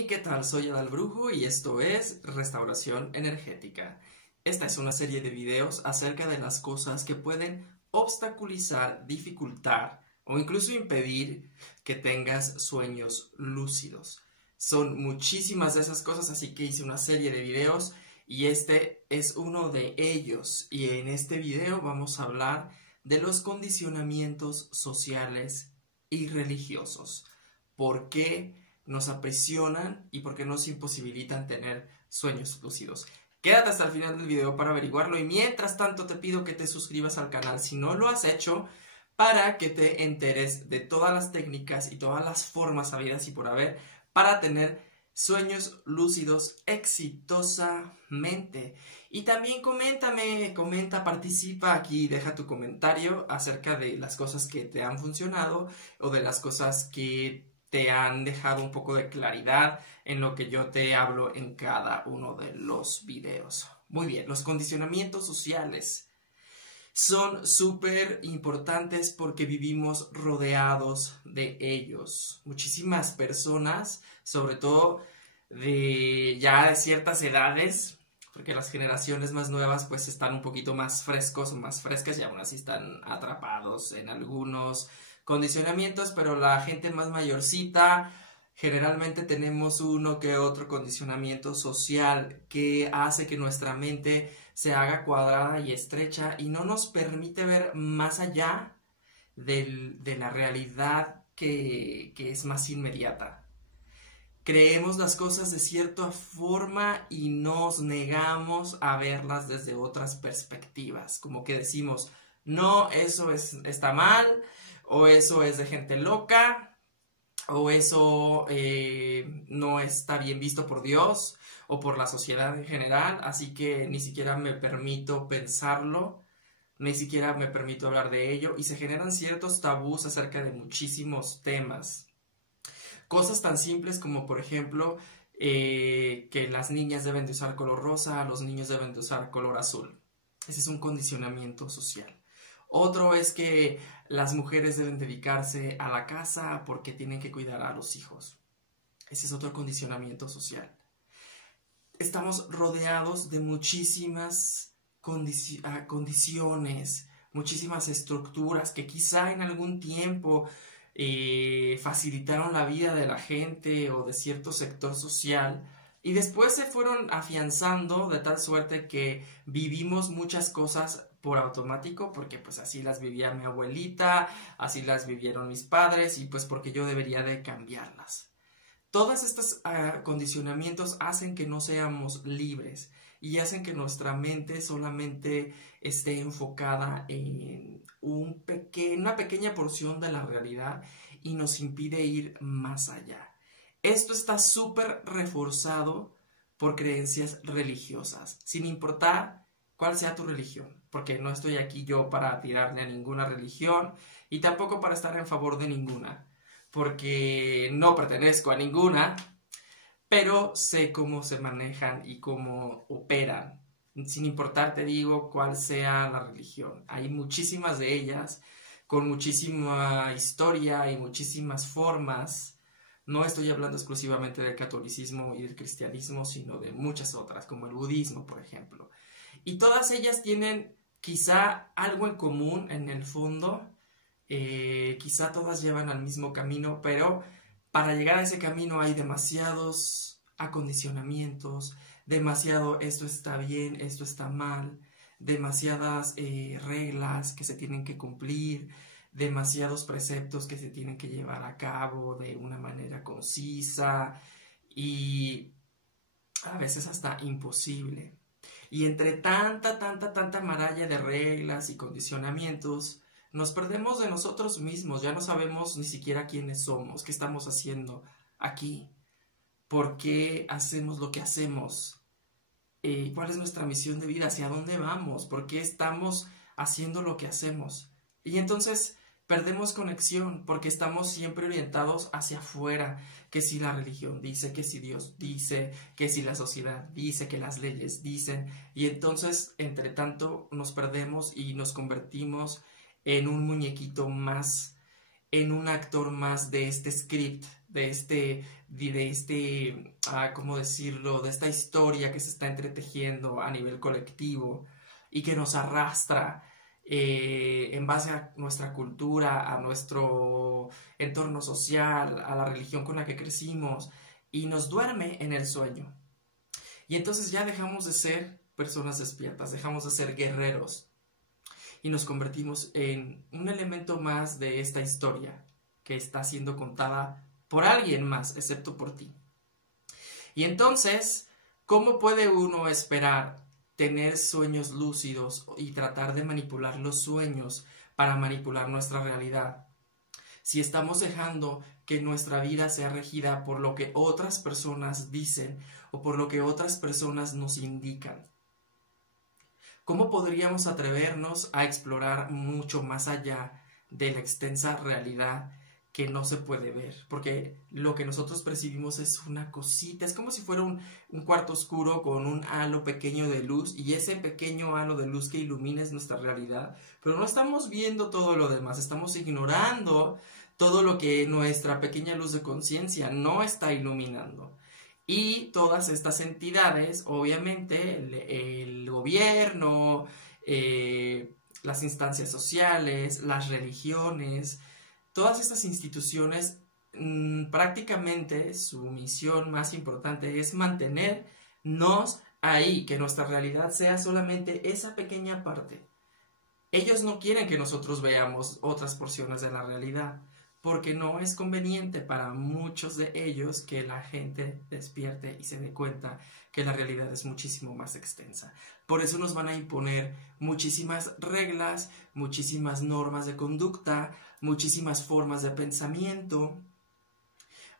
Hey, ¿qué tal? Soy Adal Brujo y esto es Restauración Energética. Esta es una serie de videos acerca de las cosas que pueden obstaculizar, dificultar o incluso impedir que tengas sueños lúcidos. Son muchísimas de esas cosas, así que hice una serie de videos y este es uno de ellos. Y en este video vamos a hablar de los condicionamientos sociales y religiosos. ¿Por qué nos aprisionan y por qué nos imposibilitan tener sueños lúcidos? Quédate hasta el final del video para averiguarlo y mientras tanto te pido que te suscribas al canal si no lo has hecho para que te enteres de todas las técnicas y todas las formas habidas y por haber para tener sueños lúcidos exitosamente. Y también comenta, participa aquí, deja tu comentario acerca de las cosas que te han funcionado o de las cosas que te han dejado un poco de claridad en lo que yo te hablo en cada uno de los videos. Muy bien, los condicionamientos sociales son súper importantes porque vivimos rodeados de ellos. Muchísimas personas, sobre todo de ciertas edades, porque las generaciones más nuevas pues están un poquito más frescos o más frescas y aún así están atrapados en algunos condicionamientos, pero la gente más mayorcita generalmente tenemos uno que otro condicionamiento social que hace que nuestra mente se haga cuadrada y estrecha y no nos permite ver más allá de la realidad que es más inmediata. Creemos las cosas de cierta forma y nos negamos a verlas desde otras perspectivas, como que decimos, no, eso está mal, o eso es de gente loca, o eso no está bien visto por Dios o por la sociedad en general, así que ni siquiera me permito pensarlo, ni siquiera me permito hablar de ello, y se generan ciertos tabús acerca de muchísimos temas. Cosas tan simples como, por ejemplo, que las niñas deben de usar color rosa, los niños deben de usar color azul. Ese es un condicionamiento social. Otro es que las mujeres deben dedicarse a la casa porque tienen que cuidar a los hijos. Ese es otro condicionamiento social. Estamos rodeados de muchísimas condiciones, muchísimas estructuras que quizá en algún tiempo facilitaron la vida de la gente o de cierto sector social y después se fueron afianzando de tal suerte que vivimos muchas cosas por automático porque pues así las vivía mi abuelita, así las vivieron mis padres y pues porque yo debería de cambiarlas. Todos estos condicionamientos hacen que no seamos libres y hacen que nuestra mente solamente esté enfocada en una pequeña porción de la realidad y nos impide ir más allá. Esto está súper reforzado por creencias religiosas, sin importar cuál sea tu religión, porque no estoy aquí yo para tirarle a ninguna religión y tampoco para estar en favor de ninguna, porque no pertenezco a ninguna, pero sé cómo se manejan y cómo operan, sin importar, te digo, cuál sea la religión. Hay muchísimas de ellas, con muchísima historia y muchísimas formas. No estoy hablando exclusivamente del catolicismo y del cristianismo, sino de muchas otras, como el budismo, por ejemplo. Y todas ellas tienen quizá algo en común en el fondo, quizá todas llevan al mismo camino, pero para llegar a ese camino hay demasiados acondicionamientos, demasiado esto está bien, esto está mal, demasiadas reglas que se tienen que cumplir, demasiados preceptos que se tienen que llevar a cabo de una manera concisa y a veces hasta imposible. Y entre tanta maralla de reglas y condicionamientos, nos perdemos de nosotros mismos, ya no sabemos ni siquiera quiénes somos, qué estamos haciendo aquí, por qué hacemos lo que hacemos, cuál es nuestra misión de vida, hacia dónde vamos, por qué estamos haciendo lo que hacemos. Y entonces perdemos conexión porque estamos siempre orientados hacia afuera, que si la religión dice, que si Dios dice, que si la sociedad dice, que las leyes dicen, y entonces entre tanto nos perdemos y nos convertimos en un muñequito más, en un actor más de este script ¿cómo decirlo?, de esta historia que se está entretejiendo a nivel colectivo y que nos arrastra en base a nuestra cultura, a nuestro entorno social, a la religión con la que crecimos, y nos duerme en el sueño. Y entonces ya dejamos de ser personas despiertas, dejamos de ser guerreros y nos convertimos en un elemento más de esta historia que está siendo contada por alguien más, excepto por ti. Y entonces, ¿cómo puede uno esperar tener sueños lúcidos y tratar de manipular los sueños para manipular nuestra realidad? Si estamos dejando que nuestra vida sea regida por lo que otras personas dicen o por lo que otras personas nos indican. ¿Cómo podríamos atrevernos a explorar mucho más allá de la extensa realidad que no se puede ver? Porque lo que nosotros percibimos es una cosita, es como si fuera un cuarto oscuro con un halo pequeño de luz, y ese pequeño halo de luz que ilumina es nuestra realidad, pero no estamos viendo todo lo demás, estamos ignorando todo lo que nuestra pequeña luz de conciencia no está iluminando. Y todas estas entidades, obviamente, el gobierno, las instancias sociales, las religiones, todas estas instituciones, prácticamente su misión más importante es mantenernos ahí, que nuestra realidad sea solamente esa pequeña parte. Ellos no quieren que nosotros veamos otras porciones de la realidad, porque no es conveniente para muchos de ellos que la gente despierte y se dé cuenta que la realidad es muchísimo más extensa. Por eso nos van a imponer muchísimas reglas, muchísimas normas de conducta, muchísimas formas de pensamiento,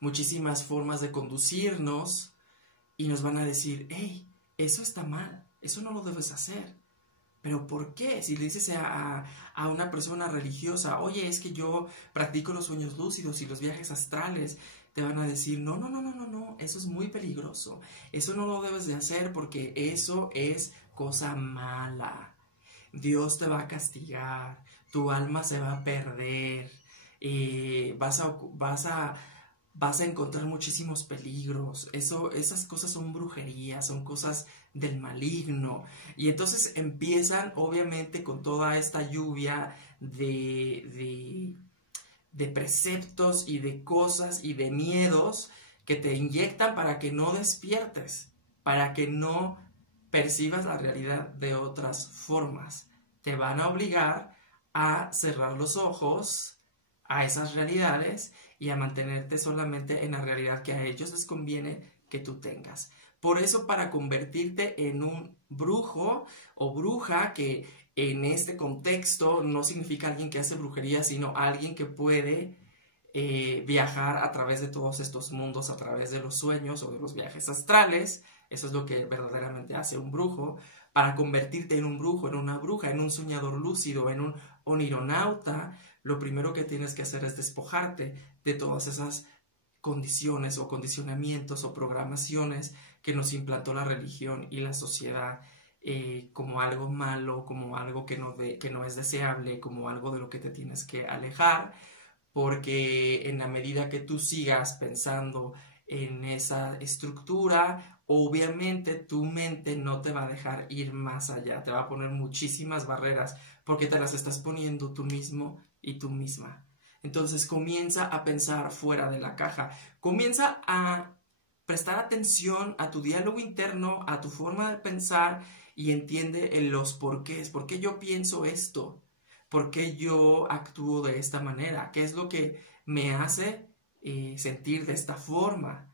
muchísimas formas de conducirnos, y nos van a decir, hey, eso está mal, eso no lo debes hacer. ¿Pero por qué? Si le dices a una persona religiosa, oye, es que yo practico los sueños lúcidos y los viajes astrales, te van a decir, no, eso es muy peligroso, eso no lo debes de hacer porque eso es cosa mala. Dios te va a castigar, tu alma se va a perder, vas a encontrar muchísimos peligros, esas cosas son brujerías, son cosas del maligno. Y entonces empiezan, obviamente, con toda esta lluvia de preceptos y de cosas y de miedos que te inyectan para que no despiertes, para que no percibas la realidad de otras formas. Te van a obligar a cerrar los ojos a esas realidades y a mantenerte solamente en la realidad que a ellos les conviene que tú tengas. Por eso, para convertirte en un brujo o bruja, que en este contexto no significa alguien que hace brujería, sino alguien que puede viajar a través de todos estos mundos, a través de los sueños o de los viajes astrales. Eso es lo que verdaderamente hace un brujo. Para convertirte en un brujo, en una bruja, en un soñador lúcido, en un onironauta, lo primero que tienes que hacer es despojarte de todas esas condiciones o condicionamientos o programaciones que nos implantó la religión y la sociedad, como algo malo, como algo que no es deseable, como algo de lo que te tienes que alejar, porque en la medida que tú sigas pensando en esa estructura, obviamente tu mente no te va a dejar ir más allá, te va a poner muchísimas barreras porque te las estás poniendo tú mismo y tú misma. Entonces comienza a pensar fuera de la caja, comienza a prestar atención a tu diálogo interno, a tu forma de pensar, y entiende los porqués. ¿Por qué yo pienso esto? ¿Por qué yo actúo de esta manera? ¿Qué es lo que me hace sentir de esta forma?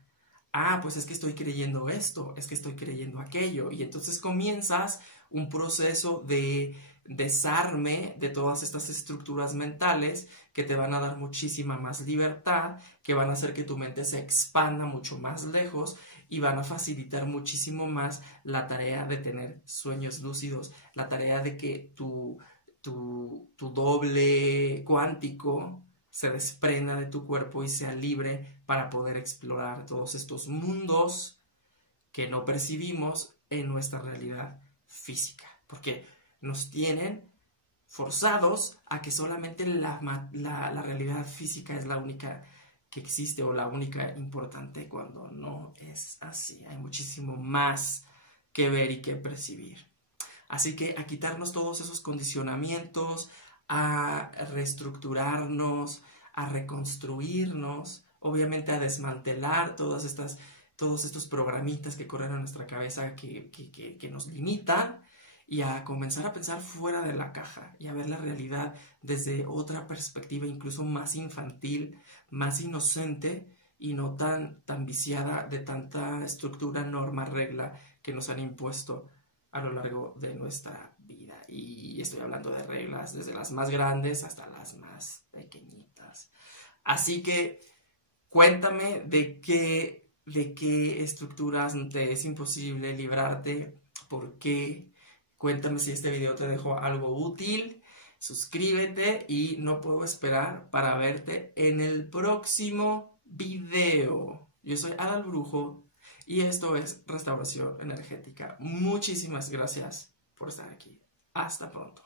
Ah, pues es que estoy creyendo esto, es que estoy creyendo aquello. Y entonces comienzas un proceso de desarme de todas estas estructuras mentales que te van a dar muchísima más libertad, que van a hacer que tu mente se expanda mucho más lejos y van a facilitar muchísimo más la tarea de tener sueños lúcidos, la tarea de que tu doble cuántico se desprenda de tu cuerpo y sea libre para poder explorar todos estos mundos que no percibimos en nuestra realidad física, porque nos tienen forzados a que solamente la realidad física es la única que existe o la única importante cuando no es así. Hay muchísimo más que ver y que percibir. Así que a quitarnos todos esos condicionamientos, a reestructurarnos, a reconstruirnos, obviamente a desmantelar todos estos programitas que corren en nuestra cabeza que nos limitan, y a comenzar a pensar fuera de la caja y a ver la realidad desde otra perspectiva, incluso más infantil, más inocente y no tan viciada de tanta estructura, norma, regla que nos han impuesto a lo largo de nuestra vida. Y estoy hablando de reglas desde las más grandes hasta las más pequeñitas. Así que cuéntame de qué estructuras te es imposible librarte, por qué. Cuéntame si este video te dejó algo útil, suscríbete y no puedo esperar para verte en el próximo video. Yo soy Adal Brujo y esto es Restauración Energética. Muchísimas gracias por estar aquí. Hasta pronto.